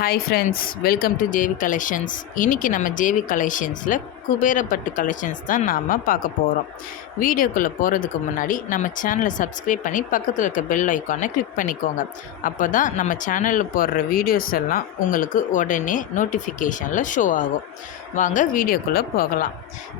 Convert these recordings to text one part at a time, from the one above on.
Hi friends, welcome to JV collections. இன்றைக்கி நம்ம JV கலெக்ஷன்ஸில் குபேரப்பட்டு collections தான் நாம் பார்க்க போகிறோம். வீடியோக்குள்ளே போகிறதுக்கு முன்னாடி நம்ம சேனலை சப்ஸ்கிரைப் பண்ணி பக்கத்தில் இருக்க பெல் ஐக்கானை கிளிக் பண்ணிக்கோங்க. அப்போ தான் நம்ம சேனலில் போடுற வீடியோஸ் எல்லாம் உங்களுக்கு உடனே நோட்டிஃபிகேஷனில் ஷோ ஆகும். வாங்க வீடியோக்குள்ளே போகலாம்.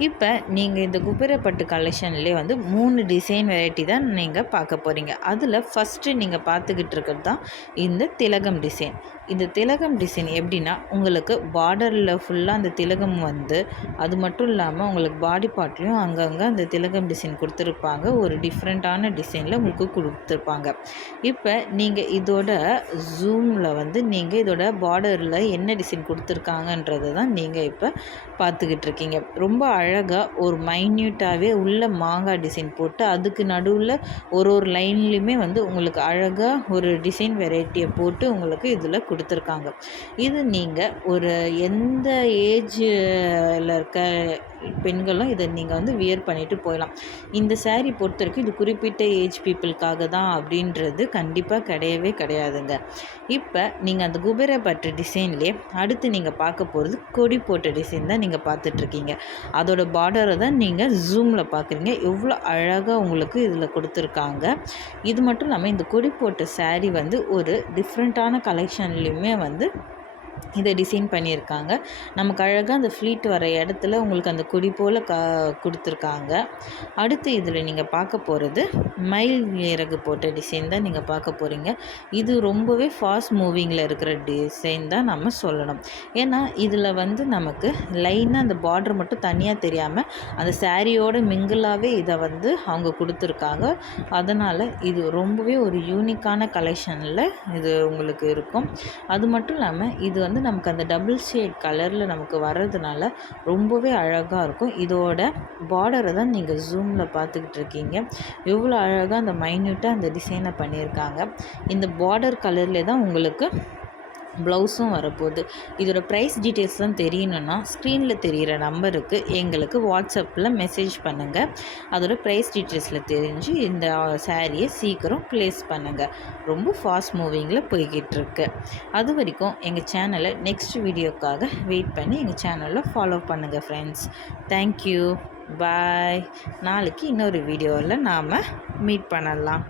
இப்போ நீங்கள் இந்த குபேரப்பட்டு கலெக்ஷன்லேயே வந்து 3 டிசைன் வெரைட்டி தான் நீங்கள் பார்க்க போகிறீங்க. அதில் ஃபஸ்ட்டு நீங்கள் பார்த்துக்கிட்டு இருக்கிறது தான் இந்த திலகம் டிசைன். இந்த திலகம் டிசைன் எப்படின்னா, உங்களுக்கு பார்டரில் ஃபுல்லாக அந்த திலகம் வந்து அது மட்டும் இல்லாமல் உங்களுக்கு பாடி பார்ட்லேயும் அங்கங்கே அந்த திலகம் டிசைன் கொடுத்துருப்பாங்க. ஒரு டிஃப்ரெண்ட்டான டிசைனில் உங்களுக்கு கொடுத்துருப்பாங்க. இப்போ நீங்கள் இதோட ஜூமில் வந்து நீங்கள் இதோட பார்டரில் என்ன டிசைன் கொடுத்துருக்காங்கன்றது தான் நீங்கள் இப்போ பார்த்துக்கிட்டு இருக்கீங்க. ரொம்ப அழகாக ஒரு மைன்யூட்டாகவே உள்ள மாங்காய் டிசைன் போட்டு அதுக்கு நடுவில் ஒரு லைன்லேயுமே வந்து உங்களுக்கு அழகாக ஒரு டிசைன் வெரைட்டியை போட்டு உங்களுக்கு இதில் கொடுத்துருக்காங்க. இது நீங்கள் ஒரு எந்த ஏஜில் இருக்க பெண்களும் இதை நீங்கள் வந்து வியர் பண்ணிவிட்டு போயிடலாம். இந்த சேரீ பொறுத்த வரைக்கும் இது குறிப்பிட்ட ஏஜ் பீப்புளுக்காக தான் அப்படின்றது கண்டிப்பாக கிடையவே கிடையாதுங்க. இப்போ நீங்கள் அந்த குபேரப்பட்டு டிசைன்லேயே அடுத்து நீங்கள் பார்க்க போகிறது கொடி போட்ட டிசைன் தான் நீங்கள் பார்த்துட்ருக்கீங்க. அதோட பார்டரை தான் நீங்கள் ஜூமில் பார்க்குறீங்க. எவ்வளோ அழகாக உங்களுக்கு இதில் கொடுத்துருக்காங்க. இது மட்டும் இல்லாமல் இந்த கொடி போட்ட சேரீ வந்து ஒரு டிஃப்ரெண்ட்டான கலெக்ஷன்லேயுமே வந்து இதை டிசைன் பண்ணியிருக்காங்க. நமக்கு அழகாக அந்த ஃப்ளீட் வர இடத்துல உங்களுக்கு அந்த கொடி போல் கொடுத்துருக்காங்க. அடுத்து இதில் நீங்கள் பார்க்க போகிறது மயில் இறகு போட்ட டிசைன் தான் நீங்கள் பார்க்க போகிறீங்க. இது ரொம்பவே ஃபாஸ்ட் மூவிங்கில் இருக்கிற டிசைன் தான் நம்ம சொல்லணும். ஏன்னா இதில் வந்து நமக்கு லைனாக அந்த பார்டர் மட்டும் தனியாக தெரியாமல் அந்த சாரியோட மிங்கிளாகவே இதை வந்து அவங்க கொடுத்துருக்காங்க. அதனால் இது ரொம்பவே ஒரு யூனிக்கான கலெக்ஷனில் இது உங்களுக்கு இருக்கும். அது மட்டும் இல்லாமல் இது வந்து நமக்கு அந்த டபுள் ஷேட் கலரில் நமக்கு வர்றதுனால ரொம்பவே அழகாக இருக்கும். இதோட பார்டரை தான் நீங்கள் ஜூமில் பார்த்துக்கிட்டு இருக்கீங்க. எவ்வளோ அழகாக அந்த மைன்யூட்டாக அந்த டிசைனை பண்ணியிருக்காங்க. இந்த பார்டர் கலர்லேயே தான் உங்களுக்கு ப்ளவுஸும் வரப்போகுது. இதோட ப்ரைஸ் டீட்டெயில்ஸ் தான் தெரியணுன்னா ஸ்க்ரீனில் தெரிகிற நம்பருக்கு எங்களுக்கு வாட்ஸ்அப்பில் மெசேஜ் பண்ணுங்கள். அதோட ப்ரைஸ் டீட்டெயில்ஸில் தெரிஞ்சு இந்த சாரியை சீக்கிரம் ப்ளேஸ் பண்ணுங்கள். ரொம்ப ஃபாஸ்ட் மூவிங்கில் போய்கிட்டு இருக்கு. அது வரைக்கும் எங்கள் சேனலை நெக்ஸ்ட் வீடியோக்காக வெயிட் பண்ணி எங்கள் சேனலில் ஃபாலோ பண்ணுங்கள் ஃப்ரெண்ட்ஸ். தேங்க்யூ, பாய். நாளைக்கு இன்னொரு வீடியோவில் நாம் மீட் பண்ணலாம்.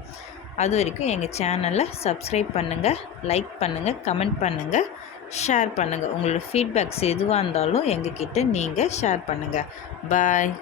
அது வரைக்கும் எங்கள் சேனலை சப்ஸ்கிரைப் பண்ணுங்கள், லைக் பண்ணுங்கள், கமெண்ட் பண்ணுங்கள், ஷேர் பண்ணுங்கள். உங்களோட ஃபீட்பேக்ஸ் எதுவாக இருந்தாலும் எங்ககிட்ட நீங்கள் ஷேர் பண்ணுங்கள். பாய்.